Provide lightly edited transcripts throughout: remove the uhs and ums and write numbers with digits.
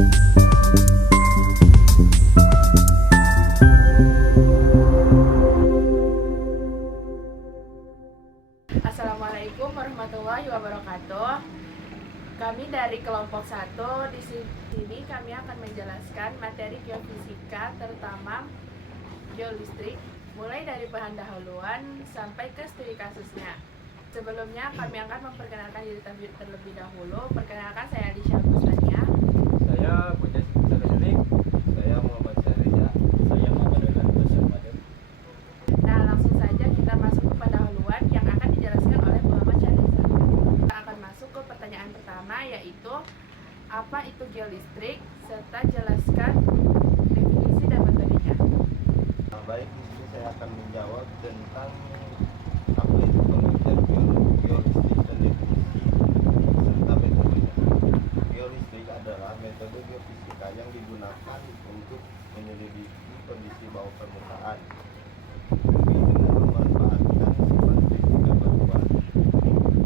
Assalamualaikum warahmatullahi wabarakatuh. Kami dari kelompok 1 di sini kami akan menjelaskan materi geofisika terutama geolistrik mulai dari bahan dahuluan sampai ke studi kasusnya. Sebelumnya kami akan memperkenalkan diri terlebih dahulu. Perkenalkan, saya Alisha Bustania. Saya Bunda Siti. Saya Muhammad Syahriza. Saya Muhammad Rizal Basyar. Nah, langsung saja kita masuk ke pendahuluan yang akan dijelaskan oleh Muhammad Syahriza. Kita akan masuk ke pertanyaan pertama, yaitu apa itu geolistrik serta jelaskan definisi dan metodenya. Baik, di sini saya akan menjawab tentang apa itu pengertian geolistrik dan definisi serta metodenya. Geolistrik adalah metode geofisika yang digunakan untuk menyelidiki kondisi bawah permukaan dengan memanfaatkan sifat fisika batuan,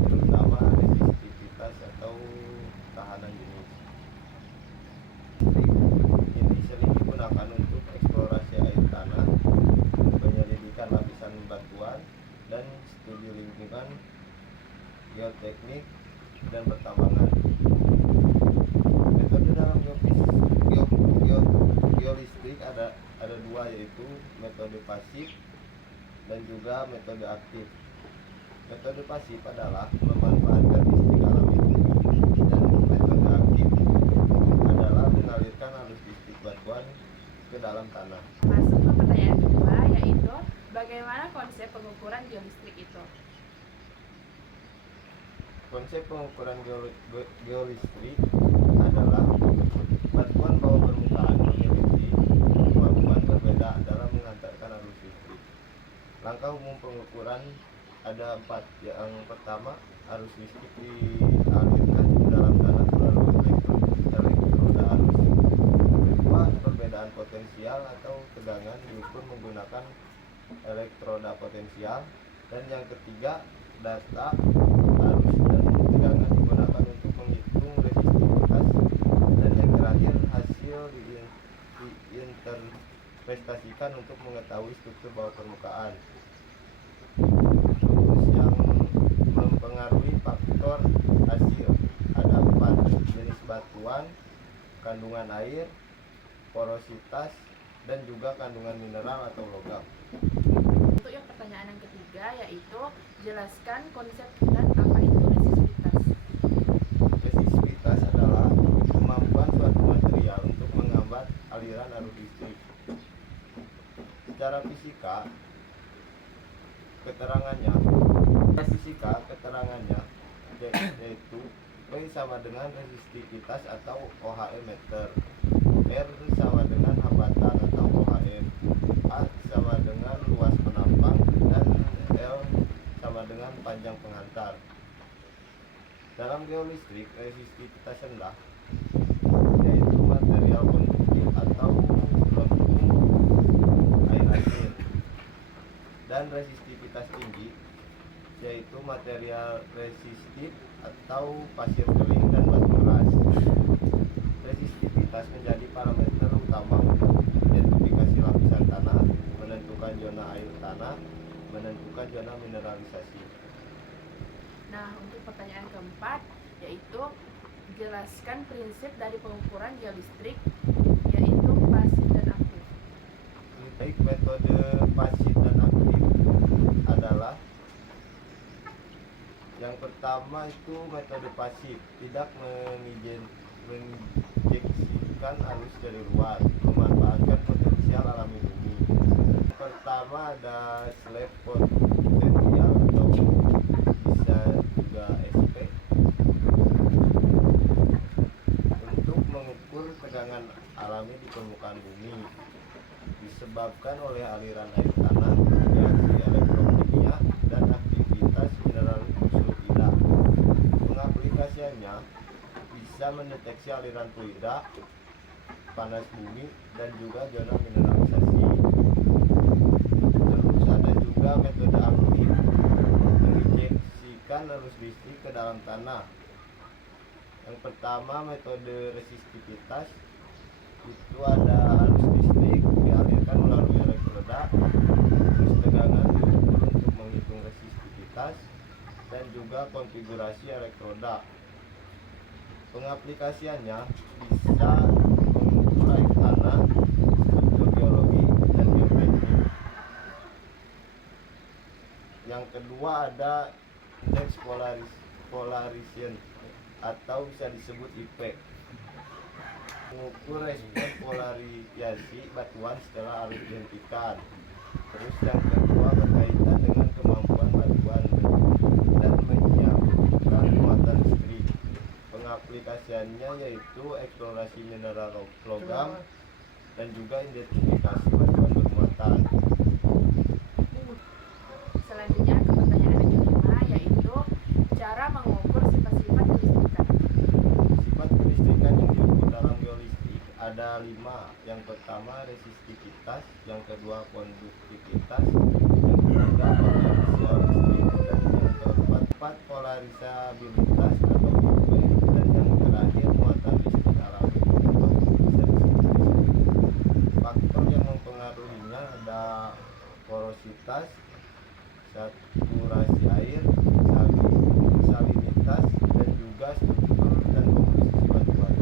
terutama resistivitas atau tahanan jenis. Ini sering digunakan untuk eksplorasi air tanah, penyelidikan lapisan batuan, dan studi lingkungan, geoteknik, dan pertambangan. Metode dalam geolistrik ada dua, yaitu metode pasif dan juga metode aktif. Metode pasif adalah memanfaatkan listrik alami bumi, dan metode aktif adalah mengalirkan arus listrik batuan ke dalam tanah. Masuk ke pertanyaan kedua, yaitu bagaimana konsep pengukuran geolistrik itu? Konsep pengukuran geolistrik adalah batuan bawah permukaan memiliki kemampuan berbeda dalam menghantarkan arus listrik. Langkah umum pengukuran ada 4. Yang pertama, arus listrik dialirkan ke dalam tanah melalui elektroda arus. Kedua, perbedaan potensial atau tegangan diukur menggunakan elektroda potensial. Dan yang ketiga, data arus dan tegangan digunakan untuk menghitung resistivitas. Dan yang terakhir, hasil diinterpretasikan untuk mengetahui struktur bawah permukaan. Terus yang mempengaruhi faktor hasil ada 4: jenis batuan, kandungan air, porositas, dan juga kandungan mineral atau logam. Untuk yang pertanyaan yang ketiga, yaitu jelaskan konsep dan apa itu resistivitas. Resistivitas adalah kemampuan suatu material untuk menghambat aliran arus listrik. Secara fisika, keterangannya yaitu V sama dengan resistivitas atau OHM meter, R sama dengan hambatan atau OHM, A sama dengan luas penampang, dan L sama dengan panjang penghantar. Dalam geolistrik, resistivitas rendah yaitu material konduktif atau lempung air, dan resistivitas tinggi yaitu material resistif atau pasir kering dan batu keras. Resistivitas menjadi parameter utama untuk identifikasi lapisan tanah, menentukan zona air tanah, menentukan zona mineralisasi. Nah, untuk pertanyaan keempat, yaitu jelaskan prinsip dari pengukuran geolistrik, yaitu pasif dan aktif. Baik, metode pasif dan aktif adalah yang pertama itu metode pasif, tidak menginjeksikan arus dari luar, memanfaatkan potensial alami bumi. Pertama ada slab potensial atau bisa juga SP untuk mengukur tegangan alami di permukaan bumi disebabkan oleh aliran air tanah, reaksi elektrokimia, dan aktivitas mineral sulfida. Pengaplikasiannya bisa mendeteksi aliran fluida, panas bumi, dan juga zona mineralisasi. Terus ada juga metode aktif, menginjeksikan arus listrik ke dalam tanah Yang pertama, metode resistivitas. Itu ada arus listrik dialirkan melalui elektroda, terus tegangan diukur untuk menghitung resistivitas, dan juga konfigurasi elektroda. Pengaplikasiannya bisa mengukur air tanah, struktur geologi, dan geoteknik. Yang kedua ada indeks polarization atau bisa disebut IP, mengukur respon polarisasi batuan setelah arus dihentikan. Terus yang kedua berkaitan dengan kemampuan batuan dan menyiapkan muatan listrik. Pengaplikasiannya yaitu eksplorasi mineral logam dan juga identifikasi batuan bermuatan. Selanjutnya ke pertanyaan yang kelima, yaitu cara mengukur sifat-sifat kelistrikan. Sifat kelistrikan yang diukur dalam geolistrik ada 5. Yang pertama resistivitas, yang kedua konduktivitas, yang ketiga potensial listrik, dan yang keempat polarisabilitas atau UV, dan yang terakhir muatan listrik alami atau bisa disebut listrik. Faktor yang mempengaruhinya ada porositas, saturasi air, salinitas, dan juga struktur dan komposisi batuan.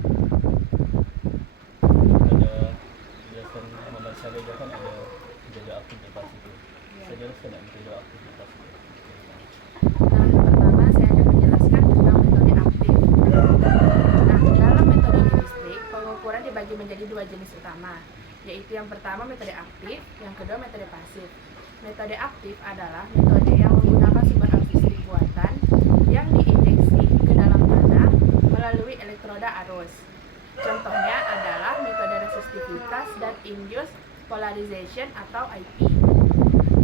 Ada penjelasan Muhammad Syarif kan ada metode aktivitas itu. Saya jelaskan metode aktivitas itu. Nah, pertama saya akan menjelaskan tentang metode aktif. Nah, dalam metode geolistrik, pengukuran dibagi menjadi 2 jenis utama, yaitu yang pertama metode aktif, yang kedua metode pasif. Metode aktif adalah metode yang menggunakan sumber arus listrik buatan yang diinjeksi ke dalam tanah melalui elektroda arus. Contohnya adalah metode resistivitas dan induced polarization atau IP.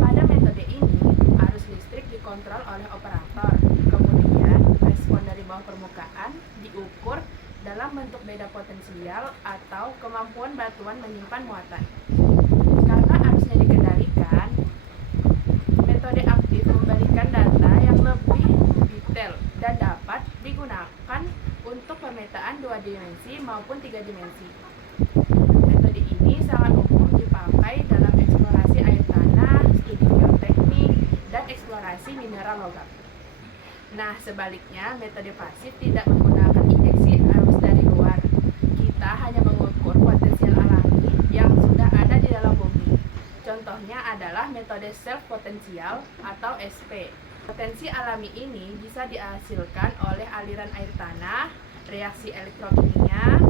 Pada metode ini, arus listrik dikontrol oleh operator. Kemudian, respon dari bawah permukaan diukur dalam bentuk beda potensial atau kemampuan batuan menyimpan muatan. Karena arusnya dikendalikan, metode aktif memberikan data yang lebih detail dan dapat digunakan untuk pemetaan 2 dimensi maupun 3 dimensi. Metode ini sangat umum dipakai dalam eksplorasi air tanah, studi geoteknik, dan eksplorasi mineral logam. Nah, sebaliknya, metode pasif tidak menggunakan injeksi arus dari luar. Kita hanya mengukur potensial alami yang sudah ada di dalam bumi. Contohnya adalah metode self potensial atau SP. Potensi alami ini bisa dihasilkan oleh aliran air tanah, reaksi elektrokimia,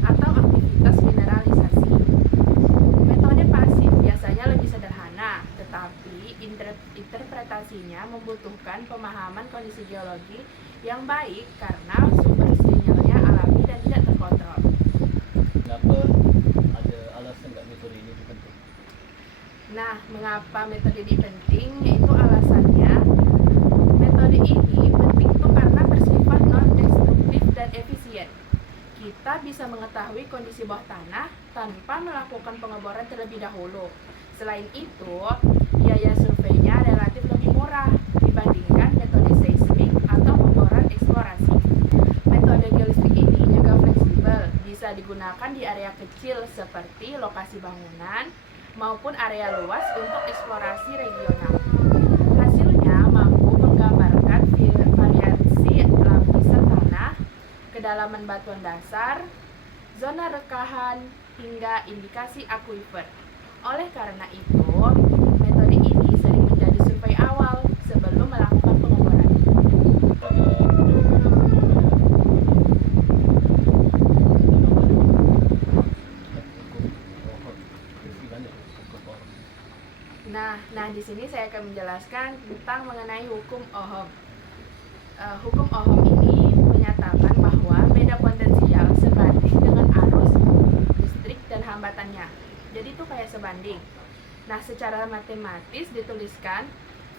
atau aktivitas mineralisasi. Metode pasif biasanya lebih sederhana, tetapi interpretasinya membutuhkan pemahaman kondisi geologi yang baik karena sumber sinyalnya alami dan tidak terkontrol. Kenapa ada alasan nggak metode ini penting? Nah, mengapa metode ini penting? Yaitu alasannya, metode ini penting tuh karena bersifat non-destruktif dan efisien. Kita bisa mengetahui kondisi bawah tanah tanpa melakukan pengeboran terlebih dahulu. Selain itu, biaya surveinya relatif lebih murah dibandingkan metode seismik atau pengeboran eksplorasi. Metode geolistrik ini juga fleksibel, bisa digunakan di area kecil seperti lokasi bangunan maupun area luas untuk eksplorasi regional. Hasilnya mampu menggambarkan variasi lapisan tanah, kedalaman batuan dasar, zona rekahan, hingga indikasi akuifer. Oleh karena itu, metode ini sering menjadi survei awal sebelum melakukan pengeboran. Pada hukum Nah, di sini saya akan menjelaskan tentang mengenai hukum Ohm. Hukum Ohm ini menyatakan bahwa beda potensial sebanding dengan arus listrik dan hambatannya. Jadi itu kayak sebanding. Nah, secara matematis dituliskan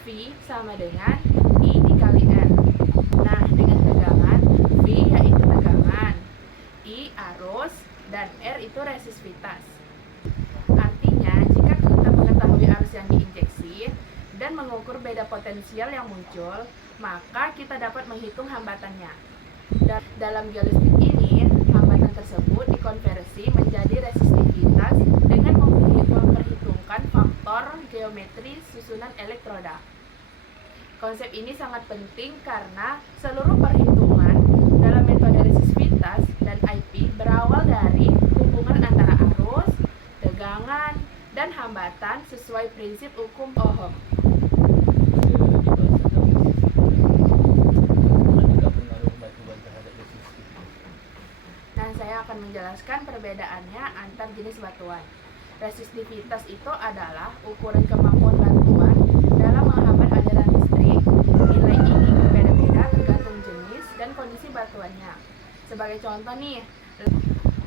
V sama dengan I dikali R. Nah, dengan tegangan V yaitu tegangan, I arus, dan R itu resistivitas. Artinya, jika kita mengetahui arus yang diinjeksi dan mengukur beda potensial yang muncul, maka kita dapat menghitung hambatannya. Dalam geolistrik ini, hambatan tersebut dikonversi menjadi resistivitas dengan memperhitungkan faktor geometri susunan elektroda. Konsep ini sangat penting karena seluruh perhitungan dalam metode resistivitas dan IP berawal dari hubungan antara arus, tegangan, dan hambatan sesuai prinsip hukum Ohm. Nah, saya akan menjelaskan perbedaannya antar jenis batuan. Resistivitas itu adalah ukuran kemampuan batuan dalam menghambat aliran listrik. Nilai ini berbeda-beda tergantung jenis dan kondisi batuannya. Sebagai contoh nih,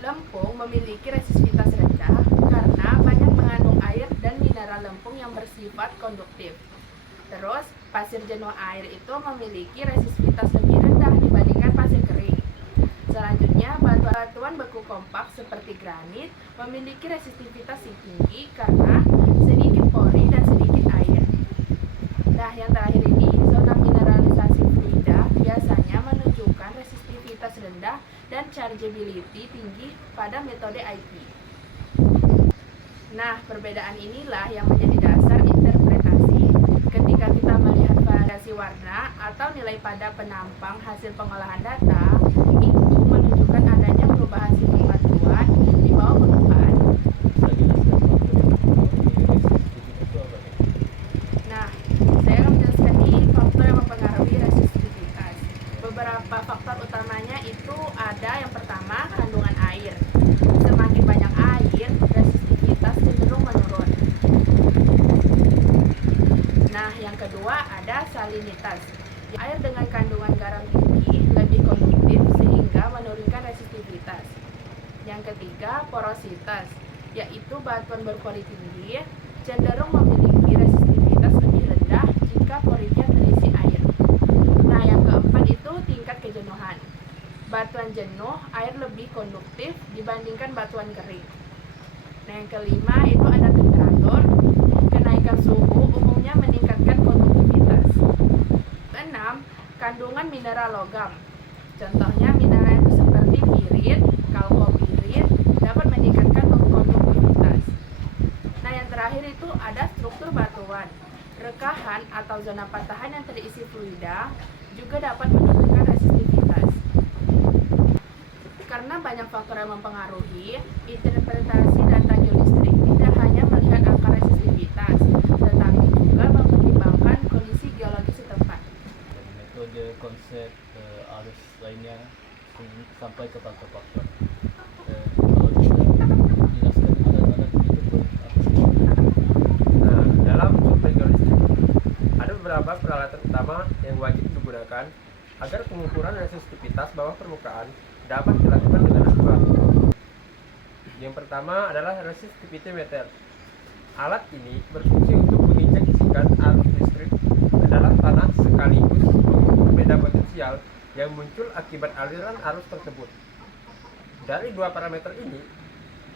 lempung memiliki resistivitas rendah karena banyak mengandung air dan mineral lempung yang bersifat konduktif. Terus, pasir jenuh air itu memiliki resistivitas lebih rendah dibandingkan pasir kering. Selanjutnya, batuan beku kompak seperti granit memiliki resistivitas yang tinggi karena sedikit pori dan sedikit air. Nah, yang terakhir ini, zona mineralisasi fluida biasanya menunjukkan resistivitas rendah dan chargeability tinggi pada metode IP. Nah, perbedaan inilah yang menjadi dasar interpretasi. Ketika kita melihat variasi warna atau nilai pada penampang hasil pengolahan data, itu menunjukkan adanya perubahan sifat batuan di bawah permukaan. Nah, saya akan menjelaskan nih faktor yang mempengaruhi resistivitas. Beberapa faktor utamanya itu ada yang pertama, kandungan air. Semakin banyak air, resistivitas cenderung menurun. Nah, yang kedua ada salinitas. Air dengan kandungan garam tinggi lebih konduktif sehingga menurunkan resistivitas. Yang ketiga, porositas, yaitu batuan berpori tinggi cenderung memiliki resistivitas lebih rendah jika porinya terisi air. Nah, yang keempat itu tingkat kejenuhan. Batuan jenuh air lebih konduktif dibandingkan batuan kering. Nah, yang kelima itu ada temperatur. Kenaikan suhu umumnya meningkatkan konduktivitas. Keenam, kandungan mineral logam. Contohnya mineral itu seperti pirit, kalkopirit dapat meningkatkan konduktivitas. Nah, yang terakhir itu ada struktur batuan. Rekahan atau zona patahan yang terisi fluida juga dapat menurunkan resistivitas. Karena banyak faktor yang mempengaruhi, interpretasi data geolistrik tidak hanya melihat angka resistivitas, tetapi juga mempertimbangkan kondisi geologis setempat. Metode konsep arus lainnya sampai ke faktor-faktor. Kalau bisa jelaskan alat-alat itu pun apa sih? Nah, dalam survei geolistrik ada beberapa peralatan utama yang wajib digunakan agar pengukuran resistivitas bawah permukaan dapat dilakukan dengan akurat. Yang pertama adalah resistivity meter. Alat ini berfungsi untuk menginjeksikan arus listrik ke dalam tanah sekaligus mengukur beda potensial yang muncul akibat aliran arus tersebut. Dari dua parameter ini,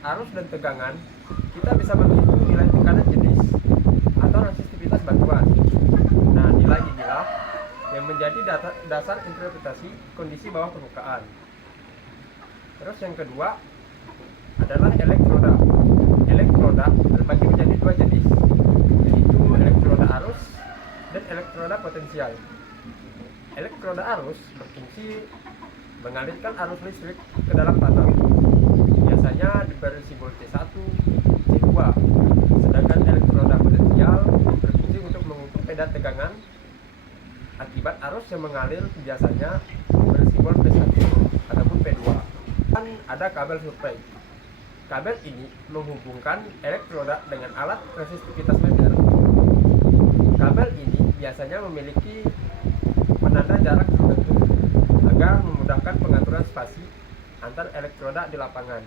arus dan tegangan, kita bisa menghitung nilai tekanan jenis atau resistivitas batuan. Nah, nilai inilah yang menjadi dasar interpretasi kondisi bawah permukaan. Terus yang kedua adalah elektroda. Elektroda terbagi menjadi dua jenis, yaitu elektroda arus dan elektroda potensial. Elektroda arus berfungsi mengalirkan arus listrik ke dalam tanah. Biasanya diberi simbol C1, C2. Sedangkan elektroda potensial berfungsi untuk mengukur beda tegangan akibat arus yang mengalir, biasanya bersimbol P1 ataupun P2. Dan ada kabel survei. Kabel ini menghubungkan elektroda dengan alat resistivitas meter. Kabel ini biasanya memiliki penanda jarak tertentu agar memudahkan pengaturan spasi antar elektroda di lapangan.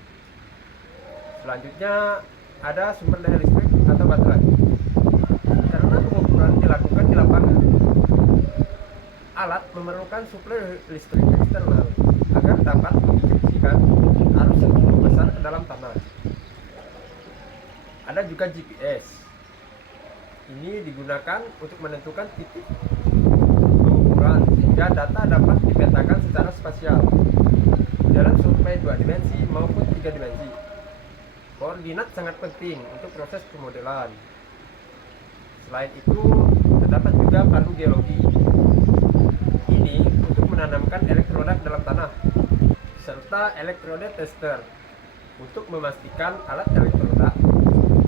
Selanjutnya ada sumber daya listrik atau baterai. Karena pengukuran dilakukan di lapangan, alat memerlukan suplai listrik eksternal agar dapat menginjeksikan arus yang cukup besar ke dalam tanah. Ada juga GPS. Ini digunakan untuk menentukan titik pengukuran pengenalan sehingga data dapat dipetakan secara spasial dalam survei 2 dimensi maupun 3 dimensi. Koordinat sangat penting untuk proses pemodelan. Selain itu, terdapat juga palu geologi. Ini untuk menanamkan elektroda dalam tanah, serta elektroda tester untuk memastikan alat elektroda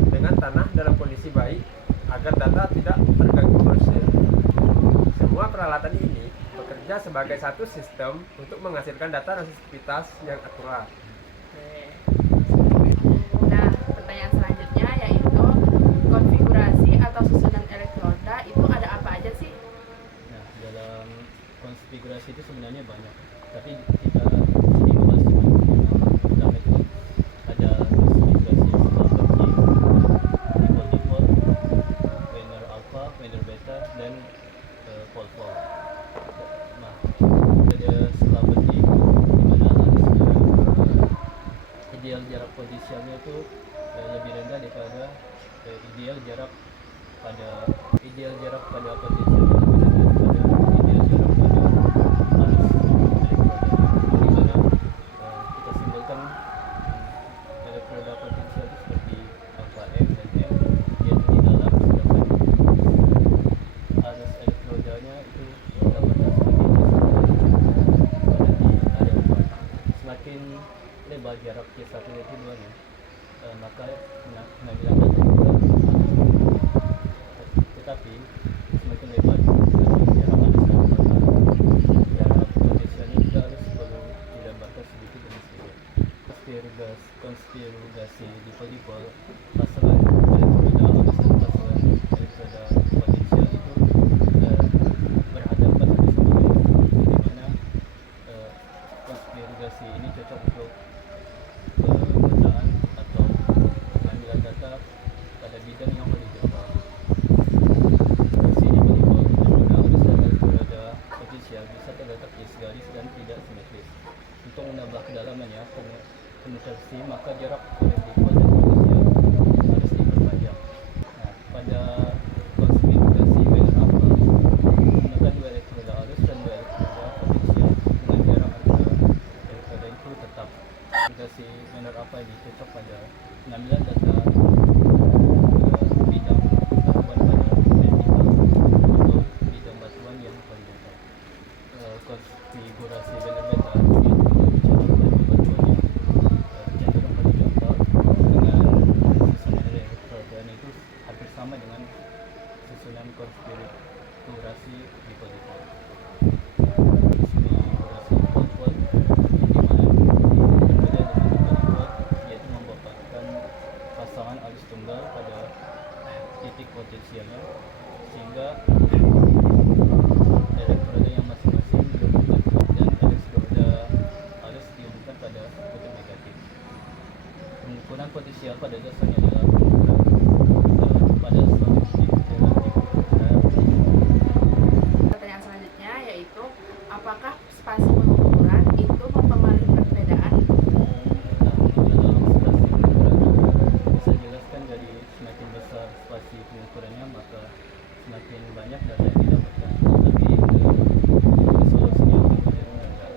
dengan tanah dalam kondisi baik agar data tidak terganggu proses. Semua peralatan ini bekerja sebagai satu sistem untuk menghasilkan data resisitivitas yang akurat. Nah, pertanyaan selanjutnya yaitu konfigurasi atau susunan elektroda itu ada apa aja sih? Nah, dalam konfigurasi itu sebenarnya banyak, tapi kita sini membahas cuma pertama itu ada konfigurasi skala kecil, default, Wener alpha, Wener beta, dan fault. Nah, ada skala kecil di mana ideal jarak potensialnya itu lebih rendah daripada ideal jarak pada potensialnya lebih rendah daripada ideal jarak pada arus elektroda, di mana kita simbolkan elektroda potensial itu seperti alpha M dan M, yaitu di dalam, sedangkan arus elektrodanya itu didapatkan sebagai ada di area 4. Semakin lebar jarak T1 dan T2 nya, maka pengambilan data juga tetapi semakin lebar jarak arus dan jarak potensialnya juga harus perlu digambarkan sedikit demi sedikit. Konfigurasi dipol pasangan elektroda arus dan pasangan elektroda potensial itu berhadapan satu sama lain, di mana konfigurasi ini cocok untuk pemetaan atau pengambilan data pada bidang yang horizontal. Konfigurasi dipol elektroda arus dan elektroda potensial bisa terletak di segaris dan tidak simetris. Untuk menambah kedalamannya penetrasi, maka jarak oleh dipol dan potensial harus diperpanjang. Nah, pada konfigurasi Wener alpha menggunakan 2 elektroda arus dan 2 elektroda potensial dengan jarak antara elektroda itu tetap. Konfigurasi Wener alpha ini cocok pada pengambilan data bidang batuan pada vertikal atau bidang batuan yang horizontal. Konfigurasi Wener beta ini cocok pada batuan yang cenderung horizontal dengan susunan elektrodanya itu hampir sama dengan susunan konfigurasi dipol. Konfigurasi fault di mana berbeda dengan dipol, yaitu membapakan pasangan arus tunggal pada titik potensialnya sehingga elektroda yang masing-masing dihubungkan dan elektroda arus dihubungkan pada kutub negatif. Pengukuran potensial pada dasarnya adalah pada suatu titik relatif. Pertanyaan selanjutnya yaitu apakah spasi pengukuran itu mempengaruhi perbedaan? Dalam spasi pengukuran juga bisa dijelaskan dari semakin besar spasi pengukurannya maka semakin banyak data yang didapatkan, tapi resolusinya akan cenderung rendah.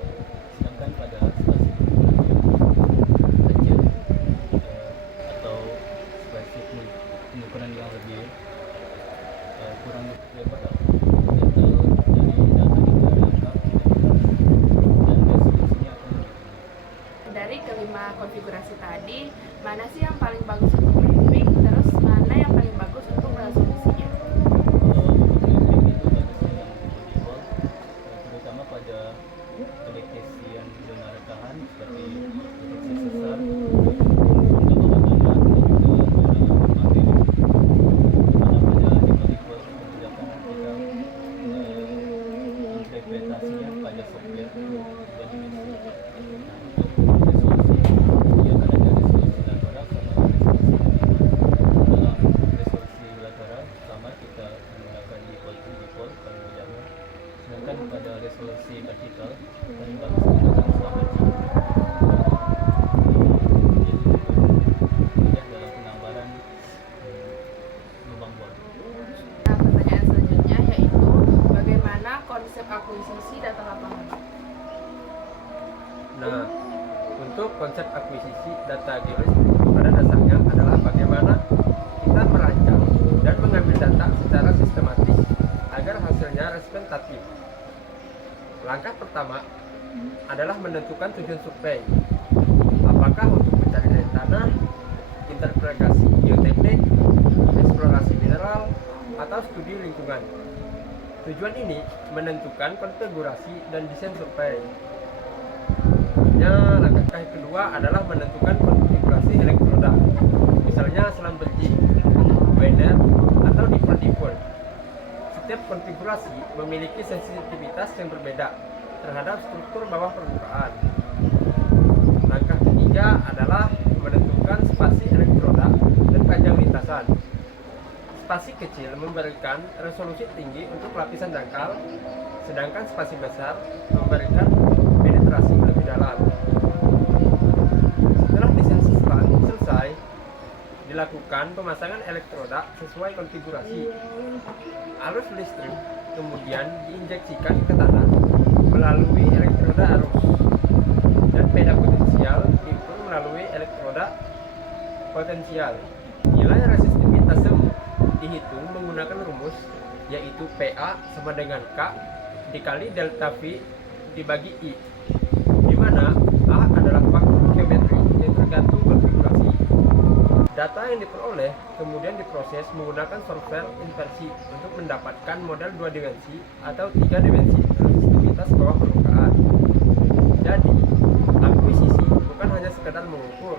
Sedangkan pada spasi pengukuran yang kecil atau spasi pengukuran yang lebih kurang lebar, detail dari data itu lengkap dan resolusinya akan lebih tinggi. Dari kelima konfigurasi tadi, mana sih yang paling bagus untuk mapping, terus mana yang paling bagus untuk resolusinya? Untuk mapping itu bagusnya yang default, terutama pada pendeteksian zona rekahan seperti deteksi sesar, zona bawah tanah, dan juga zona materi. Di mana pada default memudahkan kita interpretasinya pada software untuk 2 dimensi. Nah, untuk resolusi, ia akan ada resolusi lateral sama resolusi data geolistrik pada dasarnya adalah bagaimana kita merancang dan mengambil data secara sistematis agar hasilnya representatif. Langkah pertama adalah menentukan tujuan survei. Apakah untuk mencari air tanah, interpretasi geoteknik, eksplorasi mineral, atau studi lingkungan. Tujuan ini menentukan konfigurasi dan desain survei. Langkah kedua adalah menentukan konfigurasi elektroda, misalnya Schlumberger, Weiner, atau dipol-dipol. Setiap konfigurasi memiliki sensitivitas yang berbeda terhadap struktur bawah permukaan. Langkah ketiga adalah menentukan spasi elektroda dan panjang lintasan. Spasi kecil memberikan resolusi tinggi untuk lapisan dangkal, sedangkan spasi besar memberikan penetrasi lebih dalam. Setelah desain selesai, dilakukan pemasangan elektroda sesuai konfigurasi. Arus listrik kemudian diinjeksikan ke tanah melalui elektroda arus, dan peda potensial diukur melalui elektroda potensial. Nilai resistivitas dihitung menggunakan rumus, yaitu PA sama dengan K dikali delta V dibagi I, di mana A adalah faktor geometri yang tergantung konfigurasi. Data yang diperoleh kemudian diproses menggunakan software inversi untuk mendapatkan model 2 dimensi atau 3 dimensi resistivitas bawah permukaan. Jadi, akuisisi bukan hanya sekedar mengukur,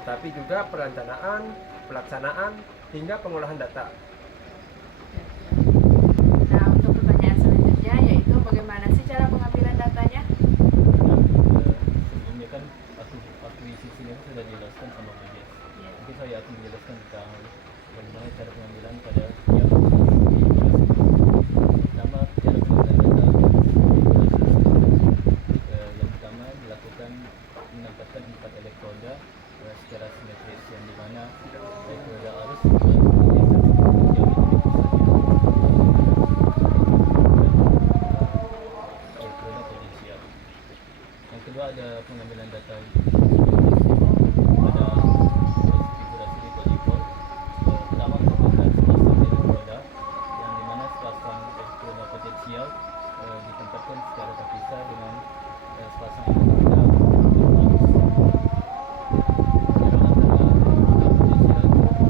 tetapi juga perencanaan, pelaksanaan, hingga pengolahan data. Nah, untuk pertanyaan selanjutnya yaitu bagaimana sih cara pengambilan datanya? Sebelumnya kan akuisisinya sudah dijelaskan sama BGS. Mungkin saya akan menjelaskan tentang bagaimana cara pengambilan pada yang pertama, cara pengambilan data. Yang pertama dilakukan menempatkan 4 elektroda secara simetris, yang dimana elektroda arus elektroda potensial. Yang kedua ada pengambilan data pada konfigurasi dipol-dipol. Pertama merupakan sepasang elektroda, yang dimana sepasang elektroda potensial ditempatkan secara terpisah dengan sepasang elektroda arus. Jarak antara elektroda potensial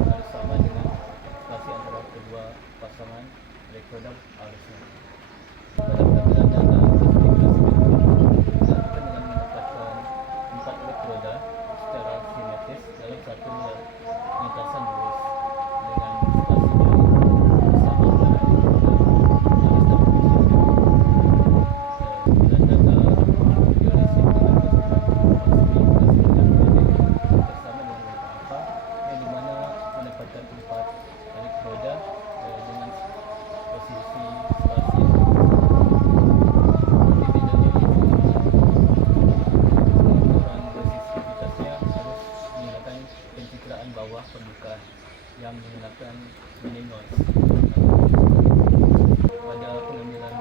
harus sama dengan spasi antara kedua pasangan elektroda arusnya. Pada pengambilan data konfigurasi dipol dilakukan dengan menempatkan 4 elektroda secara simetris dalam satu lintasan lurus dengan spasi yang sama antara elektroda arus dan potensial. Dan data geolistrik dilakukan konfigurasi bersama dengan mereka apa, yang dimana menempatkan 4 elektroda dengan posisi spasi yang berbeda, yaitu ukuran resistivitasnya harus menggunakan pencitraan bawah permukaan yang menggunakan mini noise. Pada pengambilan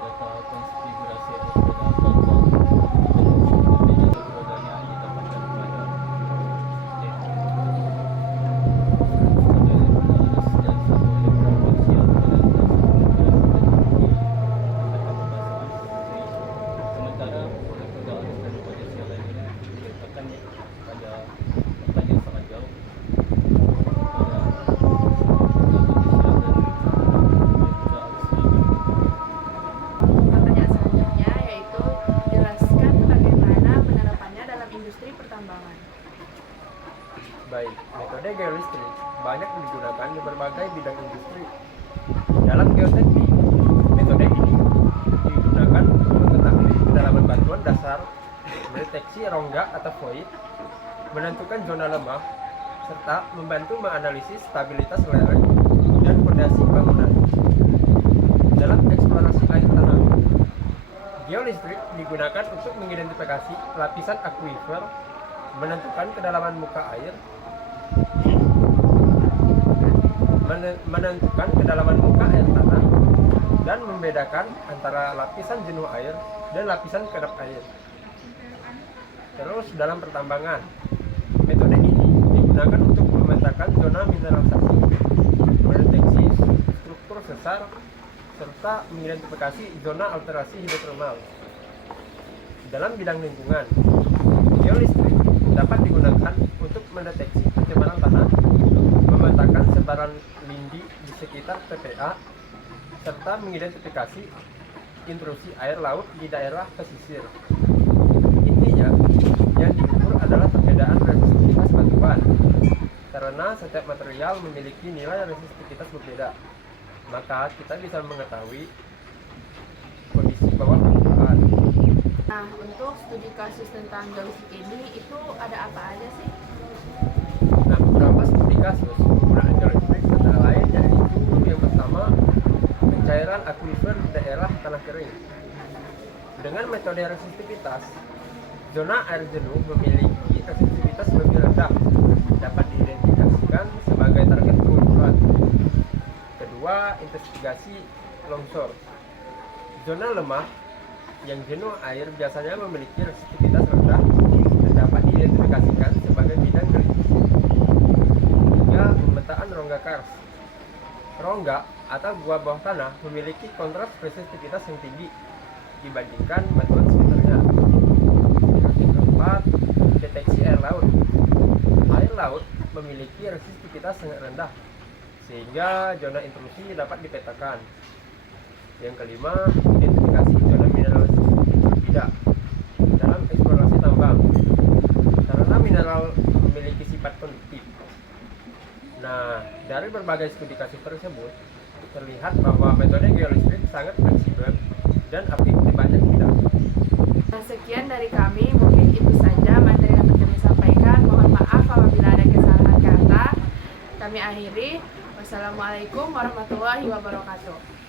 data konfigurasi elektroda kelompok, berbeda elektrodanya ditempatkan pada yaitu satu elektroda arus dan satu elektroda potensial pada sementara elektroda arus dan potensial lainnya diletakkan pada tempat yang sangat jauh pada elektroda potensial dan elektroda arus lainnya. Pertanyaan selanjutnya yaitu jelaskan bagaimana penerapannya dalam industri pertambangan. Baik, metode geolistrik banyak digunakan di berbagai bidang industri. Dalam geoteknik, metode ini digunakan untuk mengetahui kedalaman batuan dasar, mendeteksi rongga atau void, menentukan zona lemah, serta membantu menganalisis stabilitas lereng dan fondasi bangunan. Dalam eksplorasi air tanah, geolistrik digunakan untuk mengidentifikasi lapisan akuifer, menentukan kedalaman muka air, menentukan kedalaman muka air tanah, dan membedakan antara lapisan jenuh air dan lapisan kedap air. Terus dalam pertambangan, Metode ini digunakan untuk memetakan zona mineralisasi, mendeteksi struktur sesar, serta mengidentifikasi zona alterasi hidrotermal. Dalam bidang lingkungan, geolistrik dapat digunakan untuk mendeteksi pencemaran tanah, memetakan sebaran lindi di sekitar TPA, serta mengidentifikasi intrusi air laut di daerah pesisir. Intinya, yang diukur adalah perbedaan resistivitas batuan. Karena setiap material memiliki nilai resistivitas berbeda, maka kita bisa mengetahui kondisi bawah permukaan. Nah, untuk studi kasus tentang geolistrik ini itu ada apa aja sih? Nah, beberapa studi kasus penggunaan geolistrik antara lain yaitu yang pertama, pencairan akuifer di daerah tanah kering. Dengan metode resistivitas, zona air jenuh memiliki resistivitas lebih rendah, dapat diidentifikasikan sebagai target pengukuran. Kedua, investigasi longsor. Zona lemah yang jenuh air biasanya memiliki resistivitas rendah dan dapat diidentifikasikan sebagai bidang kritis. Tiga, pemetaan rongga karst. Rongga atau gua bawah tanah memiliki kontras resistivitas yang tinggi dibandingkan batuan sekitarnya. Yang keempat, deteksi air laut. Air laut memiliki resistivitas sangat rendah sehingga zona intrusi dapat dipetakan. Yang kelima, identifikasi zona mineralisasi berbeda dalam eksplorasi tambang karena mineral memiliki sifat konduktif. Nah, dari berbagai studi kasus tersebut terlihat bahwa metode geolistrik sangat fleksibel dan aktif di banyak bidang. Nah, sekian dari kami, mungkin itu saja materi yang dapat kami sampaikan. Mohon maaf apabila ada kesalahan kata. Kami akhiri. Wassalamualaikum warahmatullahi wabarakatuh.